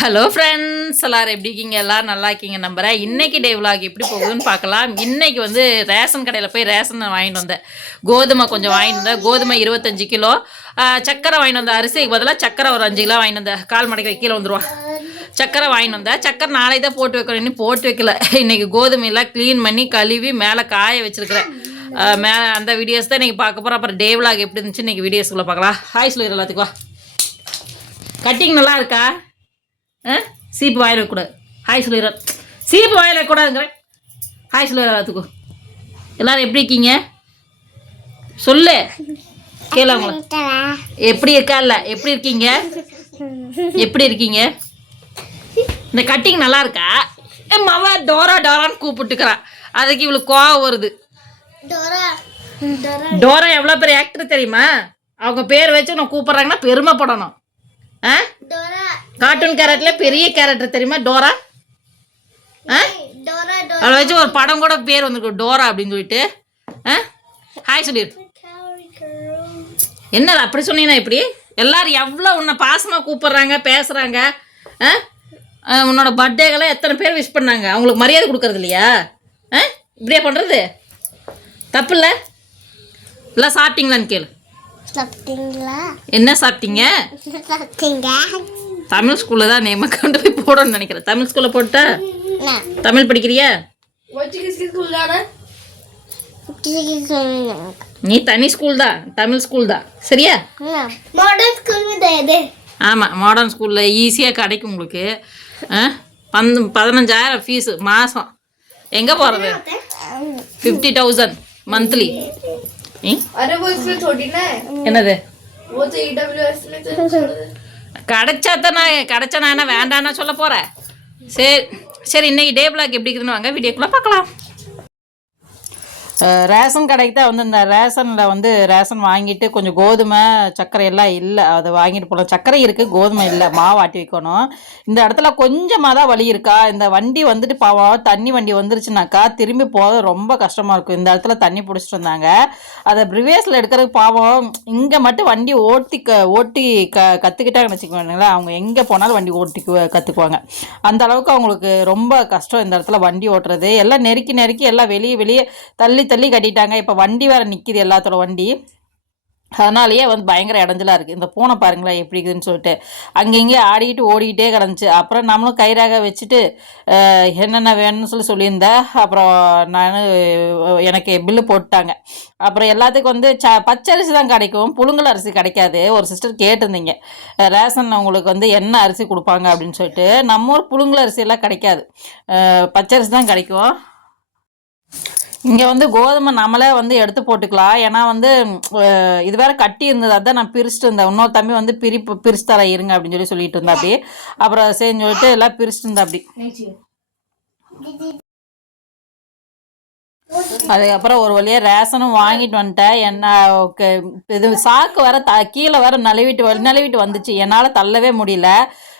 Hello friends எல்லாரும் எப்படி இருக்கீங்க? எல்லாரும் நல்லா இருக்கீங்க நம்புறேன். இன்னைக்கு டே விலாக் எப்படி போகுதுன்னு பார்க்கலாம். இன்னைக்கு வந்து ரேஷன் கடையில் போய் ரேஷன் வாங்கிட்டு வந்தேன். கோதுமை கொஞ்சம் வாங்கிட்டு வந்தேன். கோதுமை இருபத்தஞ்சு கிலோ. சக்கரை வாங்கிட்டு வந்தேன் அரிசிக்கு பதிலாக சக்கரை ஒரு அஞ்சு கிலோ வாங்கிட்டு வந்தேன். கால் மடக்கை கீழே வந்துருவான். சக்கரை வாங்கிட்டு வந்தேன். சக்கரை நாளை தான் போட்டு வைக்கணும். இன்னும் போட்டு வைக்கல. இன்னைக்கு கோதுமையெல்லாம் க்ளீன் பண்ணி கழுவி மேலே காய வச்சிருக்கிறேன். மேலே அந்த வீடியோஸ் தான் இன்றைக்கி பார்க்க போகிறோம் அப்புறம் டே விலாக் எப்படி இருந்துச்சு இன்னைக்கு வீடியோஸ்குள்ளே பார்க்கலாம். ஹாய் சொல்லிடுற எல்லாத்துக்கு வா. கட்டிங் நல்லா இருக்கா? ஆ? சீப்பு வாயில் வைக்கக்கூடாது ஹாய் சொல்லிடுறேன் சீப்பு வாயில் வைக்கக்கூடாதுங்கிறேன் ஹாய் சொல்லிடுற எல்லாத்துக்கும் எல்லாரும் எப்படி இருக்கீங்க? சொல்லு. கேளு அவங்கள. எப்படி இருக்கா இல்லை? எப்படி இருக்கீங்க? எப்படி இருக்கீங்க? இந்த கட்டிங் நல்லா இருக்கா? என் மவ டோரா டோரான்னு கூப்பிட்டுக்கிறான் அதுக்கு இவளுக்கு கோவம் வருது. டோரா. எவ்வளோ பெரிய ஆக்டர் தெரியுமா? அவங்க பேர் வச்சு நான் கூப்பிட்றாங்கன்னா பெருமைப்படணும். ஆ? கார்ட்டூன் கேரக்டர்ல பெரிய கேரக்டர் தெரியுமா? டோரா? ஆ? அதை வச்சு ஒரு படம் கூட பேர் வந்திருக்கு டோரா அப்படின்னு சொல்லிட்டு. ஆ? ஹாய் சொல்லிடு என்ன அப்படி சொன்னீங்கன்னா இப்படி? எல்லாரும் எவ்வளோ உன்னை பாசமாக கூப்பிடுறாங்க பேசுகிறாங்க ஆ? உன்னோட பர்த்டேகளை எத்தனை பேர் விஷ் பண்ணாங்க? அவங்களுக்கு மரியாதை கொடுக்கறது இல்லையா? ஆ? இப்படியே பண்ணுறது தப்பு இல்லை? இல்லை சாப்பிட்டீங்களான்னு கேளு. சாப்பிட்டீங்களா? என்ன சாப்பிட்டீங்க? சாப்பிட்டீங்க. தமிழ் ஸ்கூலில் தான் நேம கொண்டு போய் போடணும்னு நினைக்கிறேன். தமிழ் ஸ்கூலில் போட்டா? தமிழ் படிக்கிறியா? நீ தனி ஸ்கூல் தான். தமிழ் ஸ்கூல் தான். சரியா? மாடர்ன் ஸ்கூல் ஆமாம் மாடர்ன் ஸ்கூலில் ஈஸியாக கிடைக்கும் உங்களுக்கு. ஆ? பந்து பதினஞ்சாயிரம் ஃபீஸு மாதம் எங்கே போகிறது ஃபிஃப்டி தௌசண்ட் மந்த்லி अरे वो इसमें थोड़ी ना है என்னது वो तो ईडब्ल्यूएस में तो छोड़ दे கிடைச்சா தான் நான் கிடைச்சா நான் என்ன வேண்டாம்னா சொல்ல போகிறேன் சரி சரி இன்னைக்கு டே பிளாக் எப்படி இருக்குதுன்னு வாங்க வீடியோக்குள்ளே பார்க்கலாம் ரேஷன் கடைக்கு தான் வந்து இந்த ரேஷனில் வந்து ரேஷன் வாங்கிட்டு கொஞ்சம் கோதுமை சர்க்கரை எல்லாம் இல்லை. அதை வாங்கிட்டு போகலாம் சர்க்கரை இருக்குது கோதுமை இல்லை. மாவு ஆட்டி வைக்கணும். இந்த இடத்துல கொஞ்சமாக தான் வழி இருக்கா? இந்த வண்டி வந்துட்டு பாவம் தண்ணி வண்டி வந்துருச்சுனாக்கா திரும்பி போக ரொம்ப கஷ்டமாக இருக்கும். இந்த இடத்துல தண்ணி பிடிச்சிட்டு வந்தாங்க. அதை ப்ரிவேஸில் எடுக்கிறதுக்கு பாவம் இங்கே மட்டும் வண்டி ஓட்டி க ஓட்டி க கற்றுக்கிட்டாங்கன்னு வச்சுக்கோங்களேன். அவங்க எங்கே போனாலும் வண்டி ஓட்டி கற்றுக்குவாங்க அந்த அளவுக்கு அவங்களுக்கு ரொம்ப கஷ்டம் இந்த இடத்துல வண்டி ஓட்டுறது. எல்லாம் நெருக்கி நெருக்கி எல்லாம் வெளியே வெளியே தள்ளி தள்ளி கட்டிட்டாங்க. இப்போ வண்டி வேறு நிற்கிது எல்லாத்தோட வண்டி. அதனாலேயே வந்து பயங்கர இடைஞ்சலாக இருக்குது இந்த பூனை பாருங்களேன் எப்படி இருக்குதுன்னு சொல்லிட்டு. அங்கங்கே ஆடிக்கிட்டு ஓடிக்கிட்டே கிடந்துச்சு. அப்புறம் நம்மளும் கயிறாக வச்சுட்டு என்னென்ன வேணும்னு சொல்லி சொல்லியிருந்தேன் அப்புறம் நான் எனக்கு பில்லு போட்டாங்க. அப்புறம் எல்லாத்துக்கும் வந்து ச பச்சரிசி தான் கிடைக்கும். புழுங்கல் அரிசி கிடைக்காது. ஒரு சிஸ்டர் கேட்டிருந்தீங்க. ரேஷன் உங்களுக்கு வந்து என்ன அரிசி கொடுப்பாங்க அப்படின்னு சொல்லிட்டு. நம்ம ஊர் புழுங்கல் அரிசியெல்லாம் கிடைக்காது. பச்சரிசி தான் கிடைக்கும். இங்கே வந்து கோதுமை நம்மளே வந்து எடுத்து போட்டுக்கலாம். ஏன்னா வந்து இது வேற கட்டி இருந்தது. அதான் நான் பிரிச்சுட்டு இருந்தேன். இன்னொரு தம்பி வந்து பிரி பிரிச்சு தர இருங்க அப்படின்னு சொல்லி சொல்லிட்டு இருந்தா அப்படி. அப்புறம் சரின்னு சொல்லிட்டு எல்லாம் பிரிச்சுட்டு இருந்தா அப்படி. அதுக்கப்புறம் ஒரு வழியாக ரேஷனும் வாங்கிட்டு வந்துட்டேன். என்ன இது சாக்கு வேற த கீழே வேற நழுவிட்டு நழுவிட்டு வந்துச்சு. என்னால் தள்ளவே முடியல.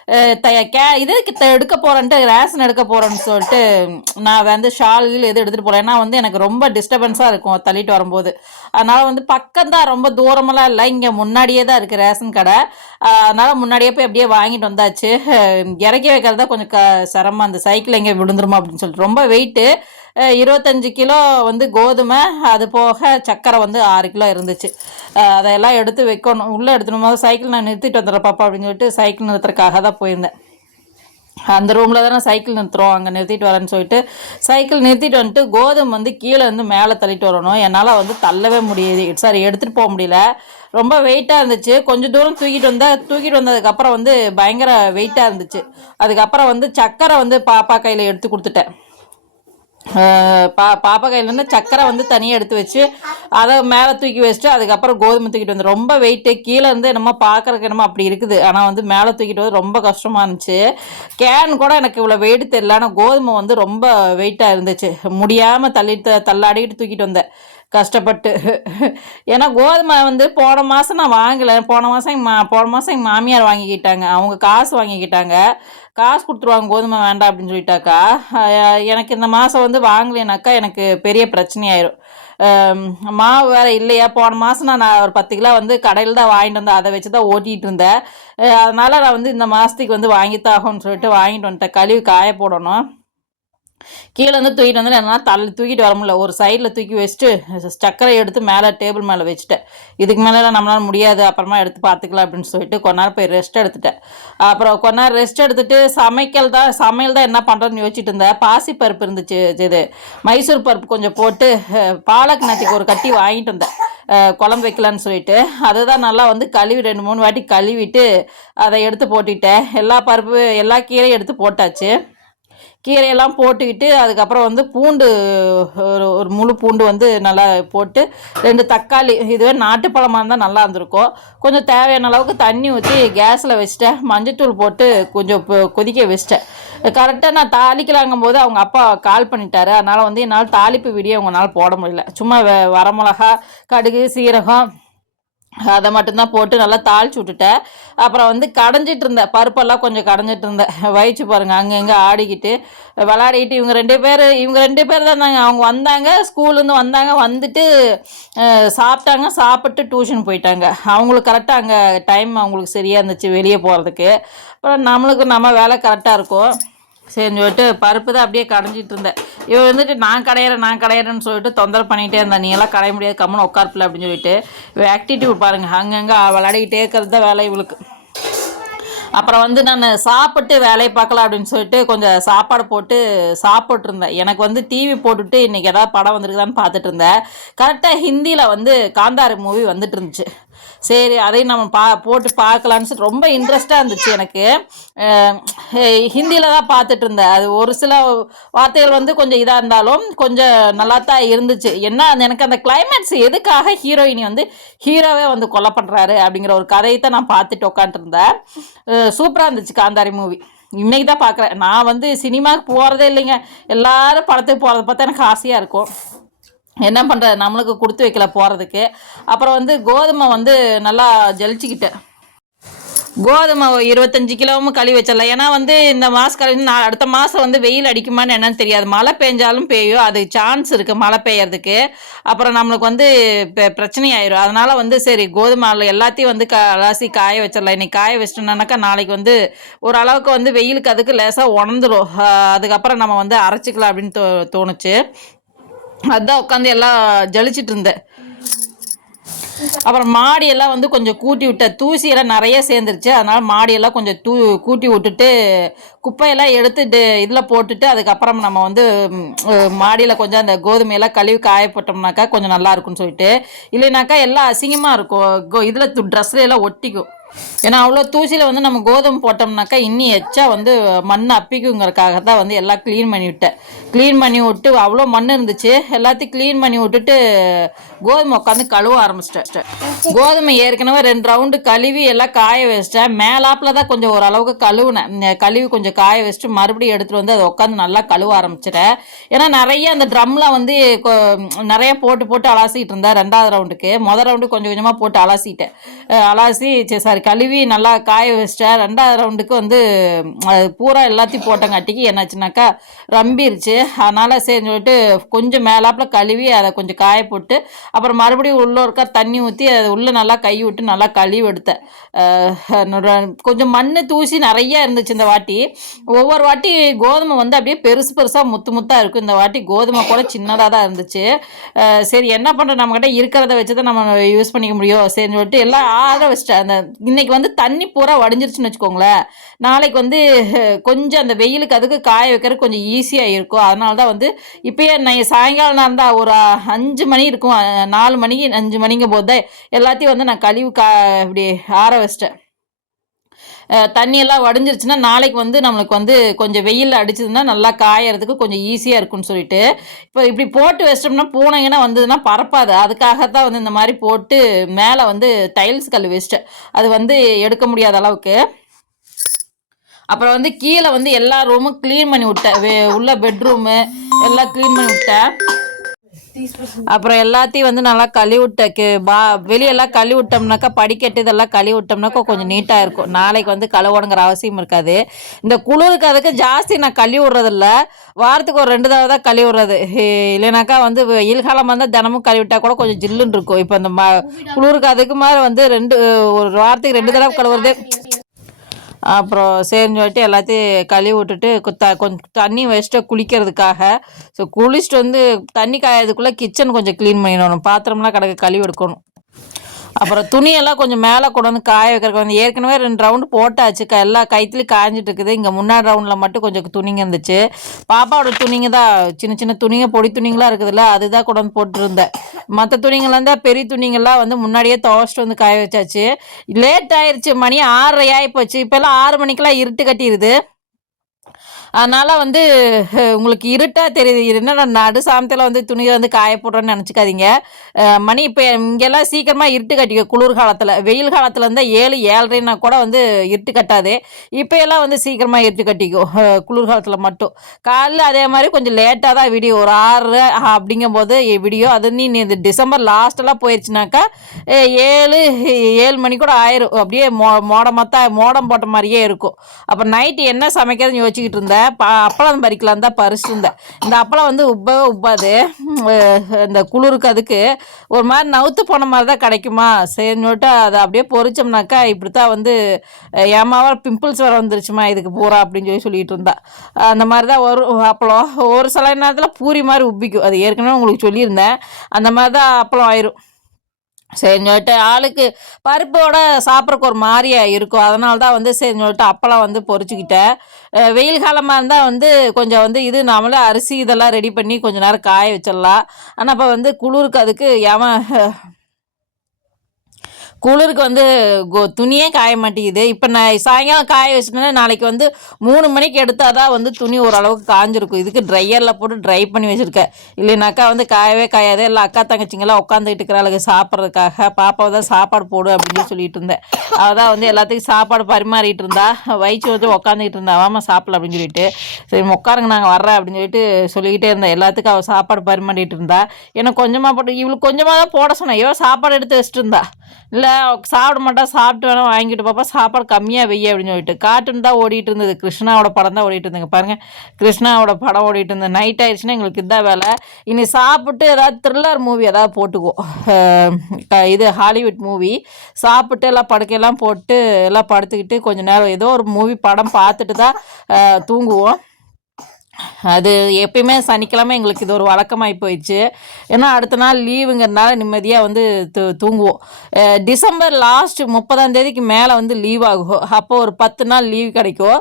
கே இதுக்கு த- எடுக்க போகிறேன்ட்டு ரேஷன் எடுக்க போகிறேன்னு சொல்லிட்டு நான் வந்து ஷால் கீழ் எது எடுத்துகிட்டு போகிறேன் ஏன்னா வந்து எனக்கு ரொம்ப டிஸ்டர்பன்ஸாக இருக்கும் தள்ளிட்டு வரும்போது. அதனால் வந்து பக்கம்தான் ரொம்ப தூரமெல்லாம் இல்லை. இங்கே முன்னாடியே தான் இருக்குது ரேஷன் கடை. அதனால் முன்னாடியே போய் அப்படியே வாங்கிட்டு வந்தாச்சு. இறக்கி வைக்கிறதா கொஞ்சம் க சிரமம். அந்த சைக்கிள் எங்கே விழுந்துருமா அப்படின்னு சொல்லிட்டு. ரொம்ப வெயிட்டு இருபத்தஞ்சு கிலோ வந்து கோதுமை அது போக சக்கரை வந்து ஆறு கிலோ இருந்துச்சு. அதையெல்லாம் எடுத்து வைக்கணும். உள்ளே எடுத்துடும் போது சைக்கிள் நான் நிறுத்திட்டு வந்துடுறேன் பாப்பா அப்படின்னு சொல்லிட்டு சைக்கிள் நிறுத்துறதுக்காக தான் போயிருந்தேன். அந்த ரூமில் தானே சைக்கிள் நிறுத்துறோம் அங்கே நிறுத்திட்டு வரேன்னு சொல்லிட்டு சைக்கிள் நிறுத்திட்டு வந்துட்டு கோதுமை வந்து கீழே இருந்து மேலே தள்ளிட்டு வரணும். என்னால் வந்து தள்ளவே முடியுது. சாரி எடுத்துகிட்டு போக முடியல. ரொம்ப வெயிட்டாக இருந்துச்சு. கொஞ்சம் தூரம் தூக்கிட்டு வந்தால் தூக்கிட்டு வந்ததுக்கப்புறம் வந்து பயங்கர வெயிட்டாக இருந்துச்சு. அதுக்கப்புறம் வந்து சக்கரை வந்து பாப்பா கையில் எடுத்து கொடுத்துட்டேன். பா பாப்பா கையிலேருந்து சக்கரை வந்து தனியாக எடுத்து வச்சு அதை மேலே தூக்கி வச்சுட்டு அதுக்கப்புறம் கோதுமை தூக்கிட்டு வந்து ரொம்ப வெயிட்டு கீழே இருந்து என்னமோ பார்க்குறக்கு என்னமோ அப்படி இருக்குது. ஆனால் வந்து மேலே தூக்கிட்டு வந்து ரொம்ப கஷ்டமாக இருந்துச்சு. கேன் கூட எனக்கு இவ்வளோ வெயிட் தெரியல. ஆனால் கோதுமை வந்து ரொம்ப வெயிட்டாக இருந்துச்சு. முடியாமல் தள்ளிட்டு தள்ளாடிக்கிட்டு தூக்கிட்டு வந்தேன். கஷ்டப்பட்டு. ஏன்னா கோதுமை வந்து போன மாதம் நான் வாங்கலை. போன மாதம் எங்கள் மா போன மாதம் எங்கள் மாமியார் வாங்கிக்கிட்டாங்க. அவங்க காசு வாங்கிக்கிட்டாங்க. காசு கொடுத்துருவாங்க. கோதுமை வேண்டாம் அப்படின்னு சொல்லிட்டாக்கா எனக்கு இந்த மாதம் வந்து வாங்கலைனாக்கா எனக்கு பெரிய பிரச்சனையாயிரும். மாவு வேறு இல்லையா? போன மாதம் நான் ஒரு பத்து கிலோ வந்து கடையில் தான் வாங்கிட்டு வந்தேன். அதை வச்சு தான் ஓட்டிகிட்டு இருந்தேன். அதனால் நான் வந்து இந்த மாதத்துக்கு வந்து வாங்கித்தாகணும்னு சொல்லிட்டு வாங்கிட்டு வந்துட்டேன். கழுவி காய போடணும். கீழே வந்து தூக்கிட்டு வந்து என்னால் தள்ளி தூக்கிட்டு வர முடியல. ஒரு சைடில் தூக்கி வச்சுட்டு சக்கரை எடுத்து மேலே டேபிள் மேலே வச்சுட்டேன். இதுக்கு மேலே நம்மளால முடியாது. அப்புறமா எடுத்து பார்த்துக்கலாம் அப்படின்னு சொல்லிட்டு கொஞ்ச நேரம் போய் ரெஸ்ட் எடுத்துட்டேன். அப்புறம் கொஞ்ச நேரம் ரெஸ்ட் எடுத்துட்டு சமைக்கல் தான் சமையல் தான் என்ன பண்ணுறதுன்னு யோசிச்சுட்டு இருந்தேன். பாசி பருப்பு இருந்துச்சு இது மைசூர் பருப்பு கொஞ்சம் போட்டு பாலக் நத்திக்கு ஒரு கட்டி வாங்கிட்டு வந்தேன். குழம்பு வைக்கலான்னு சொல்லிட்டு. அதுதான் நல்லா வந்து கழுவி ரெண்டு மூணு வாட்டி கழுவிட்டு அதை எடுத்து போட்டுட்டேன் எல்லா பருப்பு எல்லா கீரையும் எடுத்து போட்டாச்சு. கீரையெல்லாம் போட்டுக்கிட்டு அதுக்கப்புறம் வந்து பூண்டு ஒரு ஒரு முழு பூண்டு வந்து நல்லா போட்டு ரெண்டு தக்காளி இதுவே நாட்டுப்பழமாக இருந்தால் நல்லா இருந்திருக்கும். கொஞ்சம் தேவையான அளவுக்கு தண்ணி ஊற்றி கேஸில் வச்சுட்டேன். மஞ்சத்தூள் போட்டு கொஞ்சம் கொதிக்க வச்சிட்டேன். கரெக்டாக நான் தாளிக்கலாங்கும் போது அவங்க அப்பா கால் பண்ணிட்டாரு. அதனால் வந்து என்னால் தாளிப்பு வீடியோ அவங்களால போட முடியல. சும்மா வரமிளகா கடுகு சீரகம் அதை மட்டும்தான் போட்டு நல்லா தாளிச்சு விட்டுட்டேன் அப்புறம் வந்து கடைஞ்சிட்டு இருந்தேன். பருப்பெல்லாம் கொஞ்சம் கடைஞ்சிட்டு இருந்தேன். வயிற்று பாருங்க அங்கங்கே ஆடிக்கிட்டு விளாடிக்கிட்டு இவங்க ரெண்டு பேர் இவங்க ரெண்டு பேர் தான் இருந்தாங்க. அவங்க வந்தாங்க ஸ்கூல்லேருந்து வந்தாங்க வந்துட்டு சாப்பிட்டாங்க சாப்பிட்டு டியூஷன் போயிட்டாங்க. அவங்களுக்கு கரெக்டாக அங்கே டைம் அவங்களுக்கு சரியாக இருந்துச்சு வெளியே போகிறதுக்கு அப்புறம் நம்மளுக்கு நம்ம வேலை கரெக்டாக இருக்கும். சரின்னு சொல்லிட்டு பருப்பு தான் அப்படியே கடைஞ்சிட்டு இருந்தேன். இவன் வந்துட்டு நான் கடையிறேன் நான் கடையிறேன்னு சொல்லிட்டு தொந்தரவு பண்ணிகிட்டே இருந்தேன் நீ எல்லாம் கடைய முடியாது கம்முன்னு உட்கார்ப்பில்ல அப்படின்னு சொல்லிட்டு இவ ஆக்டிவிட்டி பாருங்க. அங்கங்கே விளையாடிக்கிட்டே இருக்கிறது தான் வேலை இவளுக்கு. அப்புறம் வந்து நான் சாப்பிட்டு வேலையை பார்க்கலாம் அப்படின்னு சொல்லிட்டு கொஞ்சம் சாப்பாடு போட்டு சாப்பிட்ருந்தேன் எனக்கு வந்து டிவி போட்டுட்டு இன்றைக்கி ஏதாவது படம் வந்திருக்குதான்னு பார்த்துட்டு இருந்தேன். கரெக்டாக ஹிந்தியில் வந்து காந்தாரி மூவி வந்துட்டு இருந்துச்சு. சரி அதையும் நம்ம பா போட்டு பார்க்கலான்னு ரொம்ப இன்ட்ரெஸ்டாக இருந்துச்சு எனக்கு. ஹிந்தியில் தான் பார்த்துட்டு இருந்தேன். அது ஒரு சில வார்த்தைகள் வந்து கொஞ்சம் இதாக இருந்தாலும் கொஞ்சம் நல்லா தான் இருந்துச்சு. என்ன அந்த- எனக்கு அந்த கிளைமேக்ஸ் எதுக்காக ஹீரோயினி வந்து ஹீரோவே வந்து கொலை பண்ணுறாரு அப்படிங்கிற ஒரு கதையை தான் நான் பார்த்துட்டு உட்காந்துருந்தேன் சூப்பராக இருந்துச்சு காந்தாரி மூவி இன்னைக்கு தான் பார்க்குறேன். நான் வந்து சினிமாவுக்கு போகிறதே இல்லைங்க. எல்லாரும் படத்துக்கு போகிறத பார்த்தா எனக்கு ஆசையாக இருக்கும். என்ன பண்ணுறது நம்மளுக்கு கொடுத்து வைக்கல போகிறதுக்கு அப்புறம் வந்து கோதுமை வந்து நல்லா ஜலிச்சிக்கிட்டேன் கோதுமை இருபத்தஞ்சி கிலோவும் கழுவி வச்சிடலாம். ஏன்னா வந்து இந்த மாதம் கழிவு நான் அடுத்த மாதம் வந்து வெயில் அடிக்குமான்னு என்னன்னு தெரியாது. மழை பெஞ்சாலும் பெய்யும். அது சான்ஸ் இருக்குது மழை பெய்யறதுக்கு. அப்புறம் நம்மளுக்கு வந்து இப்போ அதனால் வந்து சரி கோதுமை எல்லாத்தையும் வந்து க அலாசி காய வச்சிடலாம். இன்றைக்கி காய வச்சிட்டோம்னாக்கா நாளைக்கு வந்து ஓரளவுக்கு வந்து வெயிலுக்கு அதுக்கு லேசாக உணர்ந்துடும் அதுக்கப்புறம் நம்ம வந்து அரைச்சிக்கலாம் அப்படின்னு தோ தோணுச்சு. அதான் உட்காந்து எல்லாம் ஜலிச்சிட்டு இருந்தேன். அப்புறம் மாடியெல்லாம் வந்து கொஞ்சம் கூட்டி விட்டேன். தூசியெல்லாம் நிறைய சேர்ந்துருச்சு. அதனால மாடியெல்லாம் கொஞ்சம் தூ கூட்டி விட்டுட்டு குப்பையெல்லாம் எடுத்து இதில் போட்டுட்டு அதுக்கப்புறம் நம்ம வந்து மாடியில் கொஞ்சம் அந்த கோதுமையெல்லாம் கழுவி காய போட்டோம்னாக்கா கொஞ்சம் நல்லா இருக்கும்னு சொல்லிட்டு. இல்லைனாக்கா எல்லாம் அசிங்கமாக இருக்கும். இதில் ட்ரெஸ்ல எல்லாம் ஒட்டிக்கும். ஏன்னா அவ்வளோ தூசியில் வந்து நம்ம கோதுமை போட்டோம்னாக்கா இன்னி எச்சா வந்து மண் அப்பிக்குங்கிறதுக்காக தான் வந்து எல்லாம் க்ளீன் பண்ணி விட்டேன். க்ளீன் பண்ணி விட்டு அவ்வளோ மண் இருந்துச்சு. எல்லாத்தையும் க்ளீன் பண்ணி விட்டுட்டு கோதுமை உட்காந்து கழுவ ஆரம்பிச்சிட்டேன் கோதுமை ஏற்கனவே ரெண்டு ரவுண்டு கழுவி எல்லாம் காய வச்சிட்டேன். மேலாப்பில் தான் கொஞ்சம் ஓரளவுக்கு கழுவுனேன். கழுவி கொஞ்சம் கொஞ்சம் காய வச்சுட்டு மறுபடியும் எடுத்துகிட்டு வந்து அதை உட்காந்து நல்லா கழுவ ஆரம்பிச்சிட்டேன் ஏன்னா நிறைய அந்த ட்ரம்ல வந்து கொ- நிறைய போட்டு போட்டு அலாசிட்டு இருந்தேன் ரெண்டாவது ரவுண்டுக்கு முதல் ரவுண்டு கொஞ்சம் கொஞ்சமாக போட்டு அலாசிட்டேன். அலாசி சரி சாரி கழுவி நல்லா காய வச்சிட்டேன் ரெண்டாவது ரவுண்டுக்கு வந்து அது பூரா எல்லாத்தையும் போட்டங்காட்டிக்கு என்னாச்சுனாக்கா ரம்பிருச்சு. அதனால் சரி சொல்லிட்டு கொஞ்சம் மேலாப்பில் கழுவி அதை கொஞ்சம் காய போட்டு அப்புறம் மறுபடியும் உள்ளே இருக்க தண்ணி ஊற்றி அது உள்ளே நல்லா கை விட்டு நல்லா கழுவி எடுத்தேன். கொஞ்சம் மண் தூசி நிறைய இருந்துச்சு இந்த வாட்டி. ஒவ்வொரு வாட்டி கோதுமை வந்து அப்படியே பெருசு பெருசாக முத்து முத்தாக இருக்கும். இந்த வாட்டி கோதுமை கூட சின்னதாக தான் இருந்துச்சு. சரி என்ன பண்ணுறோம் நம்மக்கிட்ட இருக்கிறத வச்சு தான் நம்ம யூஸ் பண்ணிக்க முடியும். சரின்னு சொல்லிட்டு எல்லாம் ஆற வச்சிட்டேன். அந்த இன்னைக்கு வந்து தண்ணி பூரா வடிஞ்சிருச்சுன்னு வச்சுக்கோங்களேன். நாளைக்கு வந்து கொஞ்சம் அந்த வெயிலுக்கு அதுக்கு காய வைக்கிறது கொஞ்சம் ஈஸியாக இருக்கும். அதனால தான் வந்து இப்பயே நான் சாயங்காலம் இருந்தால் ஒரு அஞ்சு மணி இருக்கும். நாலு மணிக்கு அஞ்சு மணிங்கும் போது தான் எல்லாத்தையும் வந்து நான் கழிவு கா இப்படி ஆற வச்சிட்டேன். தண்ணியெல்லாம் வடிஞ்சிருச்சுன்னா நாளைக்கு வந்து நம்மளுக்கு வந்து கொஞ்சம் வெயில் அடிச்சதுன்னா நல்லா காயறதுக்கு கொஞ்சம் ஈஸியாக இருக்கும்னு சொல்லிட்டு. இப்போ இப்படி போட்டு வச்சிட்டோம்னா பூனைங்கன்னா வந்ததுன்னா பறப்பாது அதுக்காக தான் வந்து இந்த மாதிரி போட்டு மேலே வந்து டைல்ஸ் கல் வச்சுட்டேன் அது வந்து எடுக்க முடியாத அளவுக்கு. அப்புறம் வந்து கீழே வந்து எல்லா ரூமும் க்ளீன் பண்ணி விட்டேன். உள்ள பெட்ரூமு எல்லாம் க்ளீன் பண்ணி விட்டேன். அப்புறம் எல்லாத்தையும் வந்து நல்லா கழுவி விட்ட பா வெளியெல்லாம் கழுவி விட்டோம்னாக்கா படிக்கட்டு இதெல்லாம் கழுவி விட்டோம்னாக்கா கொஞ்சம் நீட்டாக இருக்கும். நாளைக்கு வந்து கழுவணுங்கிற அவசியம் இருக்காது. இந்த குளிருக்கு அதுக்கு ஜாஸ்தி நான் கழுவி விட்றதில்ல வாரத்துக்கு ஒரு ரெண்டு தடவை தான் கழுவி விட்றது இல்லைனாக்கா வந்து வெயில் காலம் வந்தால் தினமும் கழுவி விட்டால் கூட கொஞ்சம் ஜில்லுன்னு இருக்கும். இப்போ இந்த ம குளிருக்கு அதுக்கு மாதிரி வந்து ரெண்டு ஒரு வாரத்துக்கு ரெண்டு தடவை கழுவுறது அப்புறம் சரின்னு சொல்லிட்டு எல்லாத்தையும் கழுவி விட்டுட்டு கு- த கொஞ்சம் தண்ணி வச்சுட்டு குளிக்கிறதுக்காக. ஸோ குளிச்சுட்டு வந்து தண்ணி காயறதுக்குள்ளே கிச்சன் கொஞ்சம் க்ளீன் பண்ணிடணும். பாத்திரம்லாம் கிடக்கு கழுவி எடுக்கணும். அப்புறம் துணியெல்லாம் கொஞ்சம் மேலே கொண்டு வந்து காய வைக்கிறதுக்கு வந்து ஏற்கனவே ரெண்டு ரவுண்டு போட்டாச்சு. க எல்லா கைத்துலையும் காய்ஞ்சிட்டு இருக்குது இங்கே முன்னாடி ரவுண்டில் மட்டும் கொஞ்சம் துணிங்க இருந்துச்சு. பாப்பாவோட துணிங்க தான் சின்ன சின்ன துணிங்க பொடி துணிங்களாம் இருக்குதுல்ல அதுதான் கொண்டு வந்து போட்டுருந்தேன். மற்ற துணிங்கள்லாம் தான் பெரிய துணிங்கள்லாம் வந்து முன்னாடியே துவச்சிட்டு வந்து காய வச்சாச்சு. லேட் ஆயிடுச்சு மணி ஆறரை ஆகி போச்சு. இப்போல்லாம் ஆறு மணிக்கெல்லாம் இருட்டு கட்டிடுது அதனால் வந்து உங்களுக்கு இருட்டாக தெரியுது. என்னடா நடு சாமத்தில் வந்து துணியை வந்து காய போடுறேன்னு நினச்சிக்காதீங்க. மணி இப்போ இங்கெல்லாம் சீக்கிரமாக இருட்டு கட்டிக்க குளிர் காலத்தில். வெயில் காலத்தில் இருந்தால் ஏழு ஏழரைனா கூட வந்து இருட்டு கட்டாது. இப்போ எல்லாம் வந்து சீக்கிரமாக இருட்டு கட்டிக்கும் குளிர் காலத்தில் மட்டும். காலைல அதே மாதிரி கொஞ்சம் லேட்டாக தான் விடியும் ஒரு ஆறு அப்படிங்கும்போது விடியோ. அது நீ இந்த டிசம்பர் லாஸ்ட்டெல்லாம் போயிடுச்சுனாக்கா ஏழு ஏழு மணி கூட ஆயிரும். அப்படியே மோ மோடமாக தான் மோடம் போட்ட மாதிரியே இருக்கும். அப்போ நைட்டு என்ன சமைக்கிறதுன்னு யோசிச்சுக்கிட்டு இருந்தேன் அப்பளம் பறிக்கலாம் தான் பறிச்சிருந்தேன் இந்த அப்பளம் வந்து உப்பவே உப்பாது. இந்த குளிருக்கு அதுக்கு ஒரு மாதிரி நவுத்து போன மாதிரி தான் கிடைக்குமா? சரின்னு சொல்லிட்டு அதை அப்படியே பொறிச்சோம்னாக்கா இப்படி தான் வந்து ஏமாவால் பிம்பிள்ஸ் வர வந்துருச்சுமா இதுக்கு பூரா அப்படின்னு சொல்லி சொல்லிட்டு இருந்தா. அந்த மாதிரி தான் வரும் அப்பளம். ஒரு சில நேரத்தில் பூரி மாதிரி உப்பிக்கும். அது ஏற்கனவே உங்களுக்கு சொல்லியிருந்தேன். அந்த மாதிரி தான் அப்பளம் ஆயிரும். சரின்னு சொல்லிட்டு ஆளுக்கு பருப்போட சாப்பிட்றக்கு ஒரு மாதிரியா இருக்கும். அதனால தான் வந்து சரின்னு சொல்லிட்டு அப்பளம் வந்து பொறிச்சிக்கிட்டேன் வெயில் காலமாக இருந்தால் வந்து கொஞ்சம் வந்து இது நாமளே அரிசி இதெல்லாம் ரெடி பண்ணி கொஞ்ச நேரம் காய வச்சிடலாம். ஆனால் இப்போ வந்து குளிருக்கு அதுக்கு ஏமா குளிருக்கு வந்து கோ- துணியே காய மாட்டேங்குது. இப்போ நான் சாயங்காலம் காய வச்சுட்டேன்னா நாளைக்கு வந்து மூணு மணிக்கு எடுத்தால் தான் வந்து துணி ஓரளவுக்கு காஞ்சிருக்கும். இதுக்கு ட்ரையரில் போட்டு ட்ரை பண்ணி வச்சுருக்கேன். இல்லைனாக்கா வந்து காயவே காயாது. இல்லை அக்கா தங்கச்சிங்கெல்லாம் உட்காந்துக்கிட்டு இருக்கிறாளுங்க சாப்பிட்றதுக்காக. பாப்பாவை தான் சாப்பாடு போடு அப்படின்னு சொல்லிட்டு இருந்தேன். அவள் தான் வந்து எல்லாத்துக்கும் சாப்பாடு பரிமாறிட்டு இருந்தா. வயிற்று வந்து உட்காந்துக்கிட்டு இருந்தா. வாமா சாப்பிடல அப்படின்னு சொல்லிட்டு. சரி உட்காருங்க நாங்கள் வர்றேன் அப்படின்னு சொல்லிட்டு சொல்லிக்கிட்டே இருந்தேன். எல்லாத்துக்கும் அவள் சாப்பாடு பரிமாறிட்டு இருந்தா. எனக்கு கொஞ்சமாக போட்டு இவளுக்கு கொஞ்சமாக தான் போட சொன்னேன். இவன் சாப்பாடு எடுத்து வச்சுட்டு இருந்தா. இல்லை சாப்பிட மாட்டா சாப்பிட்டு வேணால் வாங்கிட்டு பாப்பா சாப்பாடு கம்மியாக வெய்ய அப்படின்னு சொல்லிட்டு. கார்ட்டூன் தான் ஓடிட்டு இருந்தது. கிருஷ்ணாவோட படம் தான் ஓடிட்டு இருந்ததுங்க. பாருங்கள் கிருஷ்ணாவோட படம் ஓடிட்டு இருந்தது. நைட் ஆயிடுச்சுன்னா எங்களுக்கு இதான் வேலை. இனி சாப்பிட்டு ஏதாவது த்ரில்லர் மூவி ஏதாவது போட்டுக்குவோம். இது ஹாலிவுட் மூவி சாப்பிட்டு எல்லாம் படுக்கையெல்லாம் போட்டு எல்லாம் படுத்துக்கிட்டு கொஞ்சம் நேரம் ஏதோ ஒரு மூவி படம் பார்த்துட்டு தான் தூங்குவோம். அது எப்பயுமே சனிக்கிழமை எங்களுக்கு இது ஒரு வழக்கமாகி போயிடுச்சு. ஏன்னா அடுத்த நாள் லீவுங்கிறதுனால நிம்மதியாக வந்து தூ தூங்குவோம். டிசம்பர் லாஸ்ட் முப்பதாம் தேதிக்கு மேலே வந்து லீவ் ஆகும். அப்போ ஒரு பத்து நாள் லீவ் கிடைக்கும்.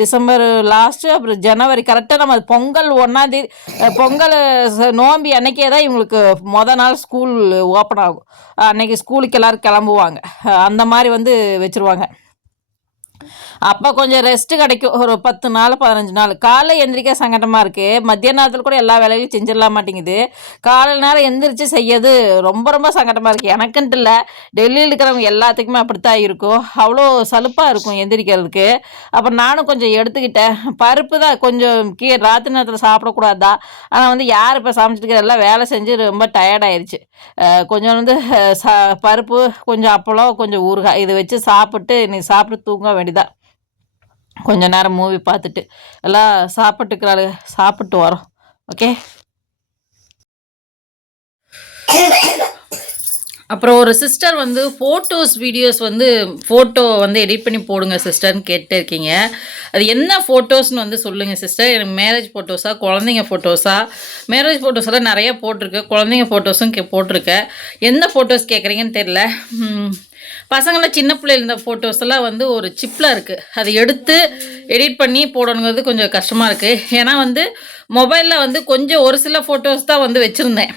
டிசம்பர் லாஸ்ட்டு அப்புறம் ஜனவரி கரெக்டாக நம்ம அது பொங்கல் ஒன்றாந்தேதி பொங்கல் நோம்பி அன்னைக்கே தான் இவங்களுக்கு மொதல் நாள் ஸ்கூல் ஓப்பன் ஆகும். அன்னைக்கு ஸ்கூலுக்கு எல்லோரும் கிளம்புவாங்க. அந்த மாதிரி வந்து வச்சுருவாங்க. அப்போ கொஞ்சம் ரெஸ்ட்டு கிடைக்கும். ஒரு பத்து நாள் பதினஞ்சு நாள். காலை எந்திரிக்க சங்கடமாக இருக்குது மத்திய நேரத்தில் கூட எல்லா வேலைகளும் செஞ்சிடலாம் மாட்டேங்குது. காலை நேரம் எந்திரிச்சு செய்யறது ரொம்ப ரொம்ப சங்கடமாக இருக்குது எனக்குன்ட்டு இல்லை. டெல்லியில் இருக்கிறவங்க எல்லாத்துக்குமே அப்படித்தான் இருக்கும். அவ்வளோ சலுப்பாக இருக்கும் எந்திரிக்கிறதுக்கு. அப்புறம் நானும் கொஞ்சம் எடுத்துக்கிட்டேன். பருப்பு தான் கொஞ்சம் கீ ராத்திரி நேரத்தில் சாப்பிடக்கூடாதா? ஆனால் வந்து யார் இப்போ சமைச்சிட்டு எல்லாம் வேலை செஞ்சு ரொம்ப டயர்டாயிருச்சு கொஞ்சம் வந்து ச பருப்பு கொஞ்சம் அப்பளம் கொஞ்சம் ஊறுகாய். இதை வச்சு சாப்பிட்டு இன்னைக்கு சாப்பிட்டு தூங்க வேண்டியதான் கொஞ்ச நேரம் மூவி பார்த்துட்டு எல்லாம் சாப்பிட்டுக்கிறாளு சாப்பிட்டு வரோம். ஓகே அப்புறம் ஒரு சிஸ்டர் வந்து ஃபோட்டோஸ் வீடியோஸ் வந்து ஃபோட்டோ வந்து எடிட் பண்ணி போடுங்க சிஸ்டர்னு கேட்டு இருக்கீங்க. அது என்ன ஃபோட்டோஸ்னு வந்து சொல்லுங்கள் சிஸ்டர் எனக்கு மேரேஜ் ஃபோட்டோஸா குழந்தைங்க ஃபோட்டோஸா மேரேஜ் ஃபோட்டோஸ் எல்லாம் நிறைய போட்டிருக்கேன் குழந்தைங்க ஃபோட்டோஸும் கே போட்டிருக்கேன். என்ன ஃபோட்டோஸ் கேட்குறீங்கன்னு தெரில பசங்களாம் சின்ன பிள்ளையில் இருந்த ஃபோட்டோஸ் எல்லாம் வந்து ஒரு சிப்பில் இருக்குது அதை எடுத்து எடிட் பண்ணி போடணுங்கிறது கொஞ்சம் கஷ்டமாக இருக்குது ஏன்னா வந்து மொபைலில் வந்து கொஞ்சம் ஒரு சில ஃபோட்டோஸ் தான் வந்து வச்சுருந்தேன்.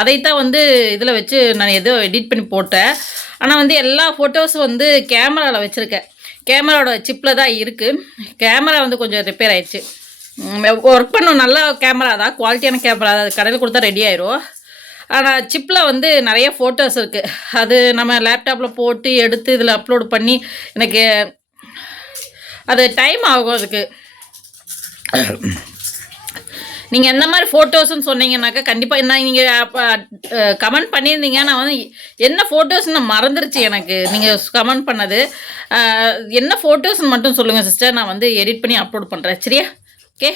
அதைத்தான் வந்து இதில் வச்சு நான் ஏதோ எடிட் பண்ணி போட்டேன். ஆனால் வந்து எல்லா ஃபோட்டோஸும் வந்து கேமராவில் வச்சுருக்கேன். கேமராவோட சிப்பில் தான் இருக்குது கேமரா வந்து கொஞ்சம் ரிப்பேர் ஆயிடுச்சு. ஒர்க் பண்ணும் நல்ல கேமரா தான். குவாலிட்டியான கேமரா அது கடையில் கொடுத்தா ரெடி ஆயிரும். ஆனால் சிப்பில் வந்து நிறைய ஃபோட்டோஸ் இருக்குது அது நம்ம லேப்டாப்பில் போட்டு எடுத்து இதில் அப்லோட் பண்ணி எனக்கு அது டைம் ஆகும் அதுக்கு. நீங்கள் எந்த மாதிரி ஃபோட்டோஸ்னு சொன்னீங்கன்னாக்கா கண்டிப்பாக என்ன நீங்கள் கமெண்ட் பண்ணியிருந்தீங்க. நான் வந்து என்ன ஃபோட்டோஸ்னு மறந்துருச்சு எனக்கு. நீங்கள் கமெண்ட் பண்ணது. என்ன ஃபோட்டோஸ்னு மட்டும் சொல்லுங்கள் சிஸ்டர் நான் வந்து எடிட் பண்ணி அப்லோட் பண்ணுறேன் சரியா? ஓகே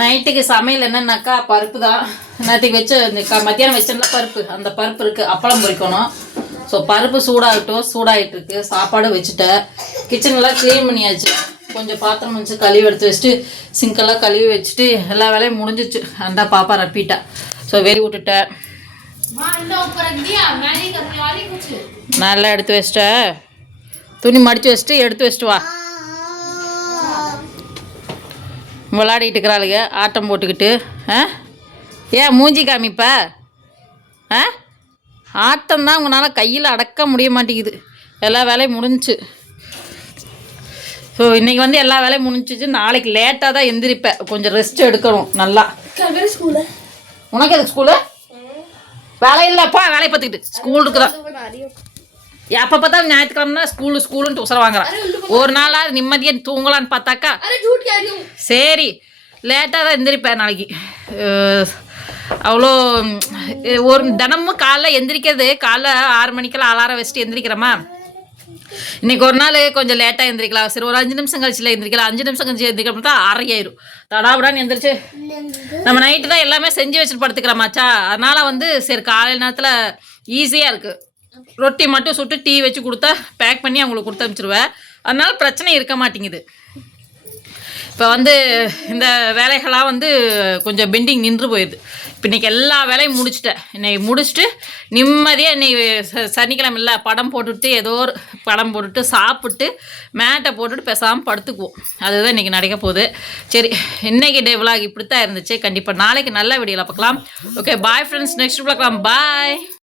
நைட்டுக்கு சமையல் என்னன்னாக்கா பருப்பு தான். நேற்றுக்கு வச்ச இந்த க மத்தியானம் வச்சிருந்த பருப்பு. அந்த பருப்பு இருக்குது அப்பளம் பொரிக்கணும் ஸோ பருப்பு சூடாகட்டும். சூடாகிட்டு இருக்கு சாப்பாடு வச்சுட்டேன். கிச்சன்லாம் க்ளீன் பண்ணியாச்சு. கொஞ்சம் பாத்திரம் வச்சு கழுவி எடுத்து வச்சுட்டு சிங்கெல்லாம் கழுவி வச்சுட்டு எல்லா வேலையும் முடிஞ்சிச்சு. அந்த பாப்பா ரப்பிட்டா. ஸோ வெறி விட்டுட்டேன். நல்லா எடுத்து வச்சிட்டேன். துணி மடித்து வச்சுட்டு எடுத்து வச்சுட்டு வா. விளாடிட்டு இருக்கிறாளுங்க. ஆட்டம் போட்டுக்கிட்டு ஆ? ஏன் மூஞ்சி காமிப்பா? ஆ? ஆட்டம் தான் உங்களால் கையில் அடக்க முடிய மாட்டேங்குது. எல்லா வேலையும் முடிஞ்சிச்சு ஸோ இன்றைக்கி வந்து எல்லா வேலையும் முடிஞ்சிச்சு. நாளைக்கு லேட்டாக தான் எந்திரிப்பேன் கொஞ்சம் ரெஸ்ட் எடுக்கணும் நல்லா. உனக்கு எதுக்கு ஸ்கூலு வேலை இல்லைப்பா வேலையை பார்த்துக்கிட்டு. ஸ்கூல் தான் எப்போ பார்த்தாலும் ஞாயிற்றுக்கிழமைனா ஸ்கூலு ஸ்கூலுன்ட்டு உசரம் வாங்குறான். ஒரு நாளாக நிம்மதியாக தூங்கலான்னு பார்த்தாக்கா சரி லேட்டாக தான் எந்திரிப்பேன் நாளைக்கு. அவ்வளோ ஒரு தினமும் காலைல எந்திரிக்கிறது காலைல ஆறு மணிக்கெல்லாம் அலாரம் வச்சுட்டு எந்திரிக்கிறோமா? இன்னைக்கு ஒரு நாள் கொஞ்சம் லேட்டாக எந்திரிக்கலாம். சரி ஒரு அஞ்சு நிமிஷம் கழிச்சுல எந்திரிக்கலாம். அஞ்சு நிமிஷம் கழிச்சு எந்திரிக்கிறோம் தான் அறையாயிரும் தடாவிடான்னு எந்திரிச்சு. நம்ம நைட்டு தான் எல்லாமே செஞ்சு வச்சுட்டு படுத்துக்கிறோமாச்சா அதனால் வந்து சரி காலை நேரத்தில் ஈஸியாக இருக்குது ரொட்டி மட்டும் சுட்டு டீ வச்சு கொடுத்தா பேக் பண்ணி அவங்களுக்கு கொடுத்து அனுப்பிச்சிருவேன் அதனால் பிரச்சனை இருக்க மாட்டேங்குது. இப்போ வந்து இந்த வேலைகளாக வந்து கொஞ்சம் பெண்டிங் நின்று போயிடுது. இப்போ இன்றைக்கி எல்லா வேலையும் முடிச்சிட்டேன் இன்னைக்கு முடிச்சுட்டு நிம்மதியாக இன்னைக்கு ச- சனிக்கிழமை இல்லை படம் போட்டுட்டு ஏதோ ஒரு படம் போட்டுட்டு சாப்பிட்டு மேட்டை போட்டுட்டு பேசாமல் படுத்துக்குவோம். அதுதான் இன்றைக்கி நடக்க போகுது. சரி இன்றைக்கி டே விலாக் இப்படி தான் இருந்துச்சு. கண்டிப்பாக நாளைக்கு நல்ல வீடியோவில் பார்க்கலாம். ஓகே பாய் ஃப்ரெண்ட்ஸ் நெக்ஸ்ட் பார்க்கலாம். பாய்